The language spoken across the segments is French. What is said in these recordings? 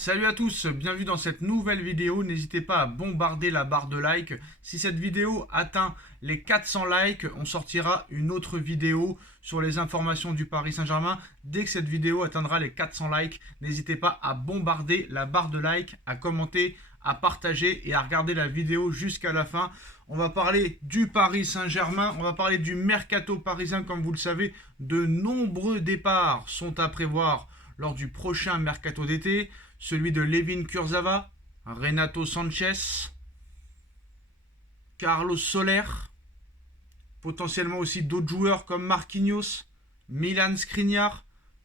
Salut à tous, bienvenue dans cette nouvelle vidéo. N'hésitez pas à bombarder la barre de like. Si cette vidéo atteint les 400 likes, on sortira une autre vidéo sur les informations du Paris Saint-Germain. Dès que cette vidéo atteindra les 400 likes, n'hésitez pas à bombarder la barre de like, à commenter, à partager et à regarder la vidéo jusqu'à la fin. On va parler du Paris Saint-Germain, on va parler du mercato parisien. Comme vous le savez, de nombreux départs sont à prévoir lors du prochain mercato d'été. Celui de Layvin Kurzawa, Renato Sanchez, Carlos Soler, potentiellement aussi d'autres joueurs comme Marquinhos, Milan Skriniar,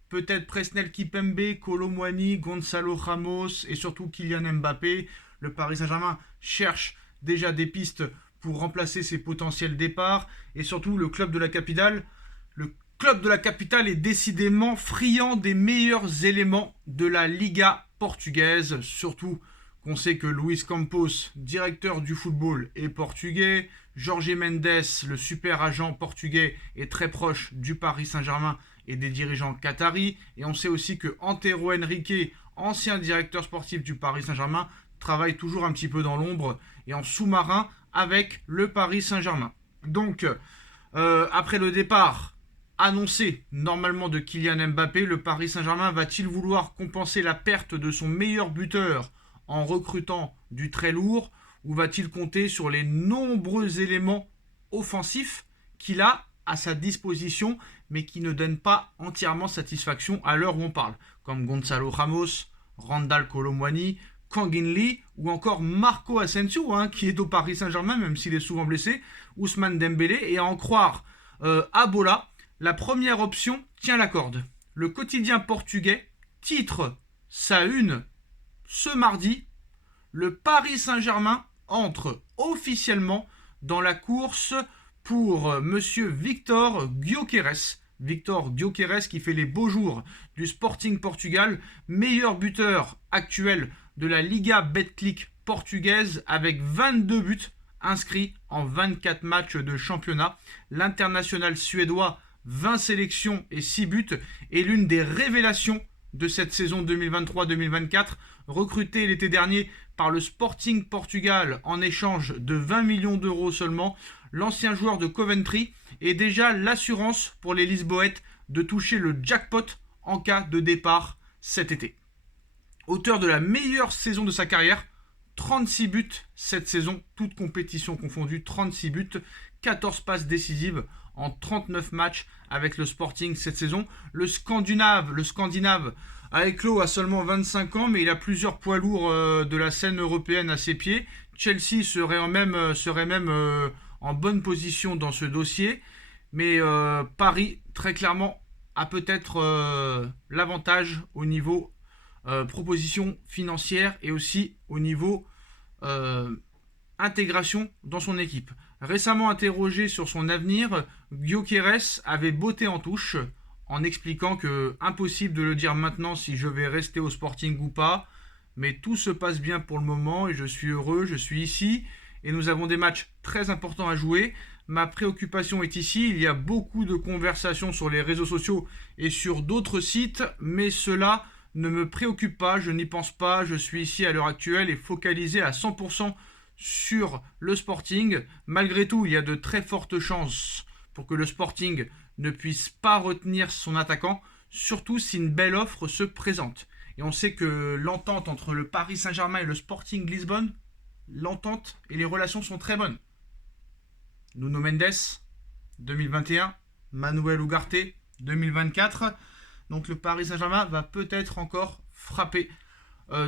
peut-être Presnel Kipembe, Kolo Muani, Gonzalo Ramos et surtout Kylian Mbappé. Le Paris Saint-Germain cherche déjà des pistes pour remplacer ses potentiels départs et surtout le club de la capitale. Le club de la capitale est décidément friand des meilleurs éléments de la Liga portugaise, surtout qu'on sait que Luis Campos, directeur du football, est portugais. Jorge Mendes, le super agent portugais, est très proche du Paris Saint-Germain et des dirigeants qataris. Et on sait aussi que Antero Henrique, ancien directeur sportif du Paris Saint-Germain, travaille toujours un petit peu dans l'ombre et en sous-marin avec le Paris Saint-Germain. Donc, après le départ annoncé normalement de Kylian Mbappé, le Paris Saint-Germain va-t-il vouloir compenser la perte de son meilleur buteur en recrutant du très lourd, ou va-t-il compter sur les nombreux éléments offensifs qu'il a à sa disposition mais qui ne donnent pas entièrement satisfaction à l'heure où on parle, comme Gonzalo Ramos, Randal Kolo Muani, Kangin Lee ou encore Marco Asensio, qui est au Paris Saint-Germain même s'il est souvent blessé, Ousmane Dembélé, et à en croire Abola, la première option tient la corde. Le quotidien portugais titre sa une ce mardi. Le Paris Saint-Germain entre officiellement dans la course pour monsieur Victor Gyökeres. Victor Gyökeres qui fait les beaux jours du Sporting Portugal, meilleur buteur actuel de la Liga Betclic portugaise avec 22 buts inscrits en 24 matchs de championnat. L'international suédois, 20 sélections et 6 buts, est l'une des révélations de cette saison 2023-2024, recruté l'été dernier par le Sporting Portugal en échange de 20 millions d'euros seulement. L'ancien joueur de Coventry est déjà l'assurance pour les Lisboètes de toucher le jackpot en cas de départ cet été. Auteur de la meilleure saison de sa carrière, 36 buts cette saison, toutes compétitions confondues, 36 buts, 14 passes décisives en 39 matchs avec le Sporting cette saison. Le Scandinave a éclos à seulement 25 ans, mais il a plusieurs poids lourds de la scène européenne à ses pieds. Chelsea serait même en bonne position dans ce dossier, mais Paris, très clairement, a peut-être l'avantage au niveau proposition financière et aussi au niveau intégration dans son équipe. Récemment interrogé sur son avenir, Gyökeres avait botté en touche en expliquant que impossible de le dire maintenant si je vais rester au Sporting ou pas, mais tout se passe bien pour le moment et je suis heureux, je suis ici et nous avons des matchs très importants à jouer. Ma préoccupation est ici, il y a beaucoup de conversations sur les réseaux sociaux et sur d'autres sites, mais cela ne me préoccupe pas, je n'y pense pas, je suis ici à l'heure actuelle et focalisé à 100% sur le Sporting. Malgré tout, il y a de très fortes chances pour que le Sporting ne puisse pas retenir son attaquant, surtout si une belle offre se présente. Et on sait que l'entente entre le Paris Saint-Germain et le Sporting Lisbonne, l'entente et les relations sont très bonnes. Nuno Mendes, 2021, Manuel Ugarte, 2024. Donc le Paris Saint-Germain va peut-être encore frapper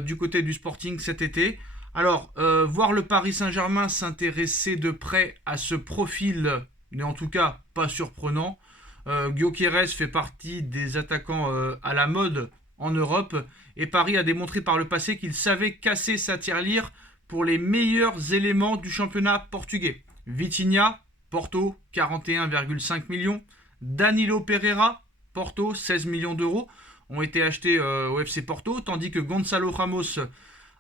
du côté du Sporting cet été. Alors, voir le Paris Saint-Germain s'intéresser de près à ce profil n'est en tout cas pas surprenant. Gyökeres fait partie des attaquants à la mode en Europe et Paris a démontré par le passé qu'il savait casser sa tirelire pour les meilleurs éléments du championnat portugais. Vitinha, Porto, 41,5 millions. Danilo Pereira, Porto, 16 millions d'euros, ont été achetés au FC Porto, tandis que Gonzalo Ramos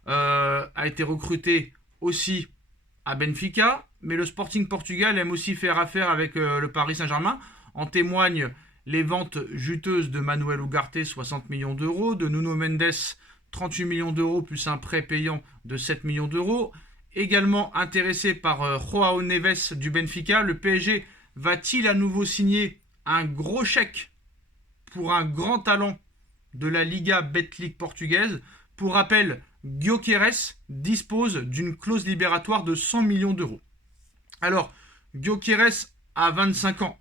a été recruté aussi à Benfica, mais le Sporting Portugal aime aussi faire affaire avec le Paris Saint-Germain. En témoignent les ventes juteuses de Manuel Ugarte, 60 millions d'euros, de Nuno Mendes, 38 millions d'euros plus un prêt payant de 7 millions d'euros. Également intéressé par Joao Neves du Benfica, le PSG va-t-il à nouveau signer un gros chèque pour un grand talent de la Liga Betclic portugaise? Pour rappel, Gyökeres dispose d'une clause libératoire de 100 millions d'euros. Alors, Gyökeres a 25 ans.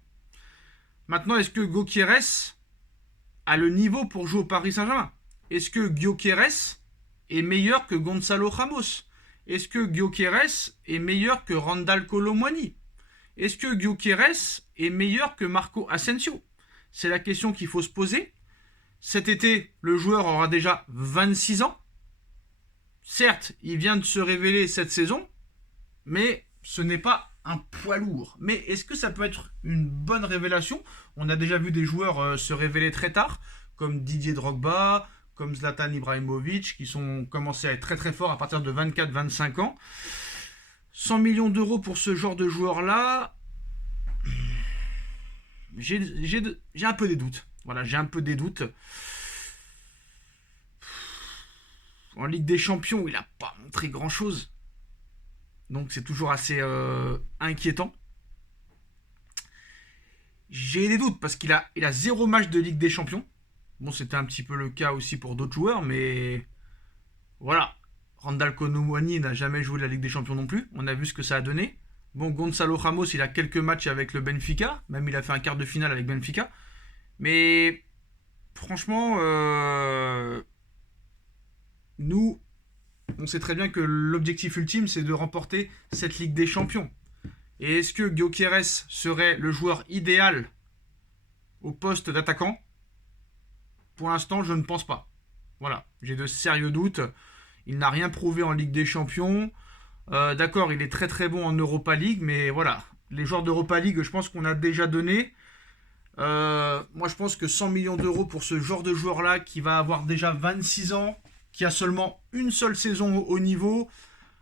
Maintenant, est-ce que Gyökeres a le niveau pour jouer au Paris Saint-Germain? Est-ce que Gyökeres est meilleur que Gonzalo Ramos? Est-ce que Gyökeres est meilleur que Randal Kolo Muani? Est-ce que Gyökeres est meilleur que Marco Asensio? C'est la question qu'il faut se poser. Cet été, le joueur aura déjà 26 ans. Certes, il vient de se révéler cette saison, mais ce n'est pas un poids lourd. Mais est-ce que ça peut être une bonne révélation? On a déjà vu des joueurs se révéler très tard, comme Didier Drogba, comme Zlatan Ibrahimovic, qui sont commencés à être très très forts à partir de 24-25 ans. 100 millions d'euros pour ce genre de joueur-là, j'ai un peu des doutes. Voilà, j'ai un peu des doutes. En Ligue des Champions, il n'a pas montré grand-chose. Donc c'est toujours assez inquiétant. J'ai des doutes parce qu'il a 0 match de Ligue des Champions. Bon, c'était un petit peu le cas aussi pour d'autres joueurs, mais voilà. Randal Kolo Muani n'a jamais joué la Ligue des Champions non plus. On a vu ce que ça a donné. Bon, Gonzalo Ramos, il a quelques matchs avec le Benfica. Même il a fait un quart de finale avec Benfica. Mais franchement, nous, on sait très bien que l'objectif ultime, c'est de remporter cette Ligue des Champions. Et est-ce que Gyökeres serait le joueur idéal au poste d'attaquant? Pour l'instant, je ne pense pas. Voilà, j'ai de sérieux doutes. Il n'a rien prouvé en Ligue des Champions. D'accord, il est très très bon en Europa League, mais voilà. Les joueurs d'Europa League, je pense qu'on a déjà donné. Moi, je pense que 100 millions d'euros pour ce genre de joueur-là, qui va avoir déjà 26 ans, qui a seulement une seule saison au haut niveau,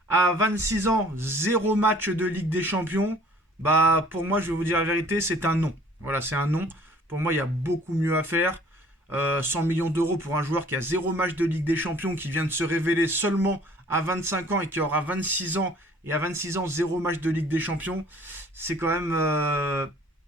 à 26 ans, 0 match de Ligue des Champions, bah pour moi, je vais vous dire la vérité, c'est un non. Voilà, c'est un non. Pour moi, il y a beaucoup mieux à faire. 100 millions d'euros pour un joueur qui a 0 match de Ligue des Champions, qui vient de se révéler seulement à 25 ans et qui aura 26 ans, et à 26 ans, 0 match de Ligue des Champions, c'est quand même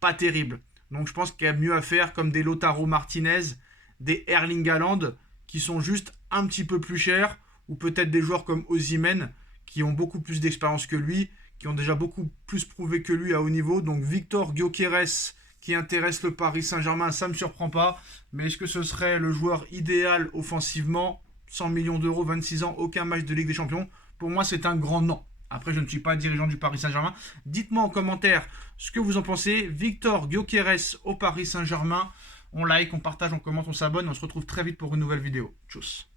pas terrible. Donc je pense qu'il y a mieux à faire, comme des Lautaro Martinez, des Erling Haaland, qui sont juste un petit peu plus chers, ou peut-être des joueurs comme Osimhen, qui ont beaucoup plus d'expérience que lui, qui ont déjà beaucoup plus prouvé que lui à haut niveau. Donc Victor Gyökeres, qui intéresse le Paris Saint-Germain, ça ne me surprend pas. Mais est-ce que ce serait le joueur idéal offensivement? 100 millions d'euros, 26 ans, aucun match de Ligue des Champions. Pour moi, c'est un grand non. Après, je ne suis pas dirigeant du Paris Saint-Germain. Dites-moi en commentaire ce que vous en pensez. Victor Gyökeres au Paris Saint-Germain. On like, on partage, on commente, on s'abonne. On se retrouve très vite pour une nouvelle vidéo. Tchuss.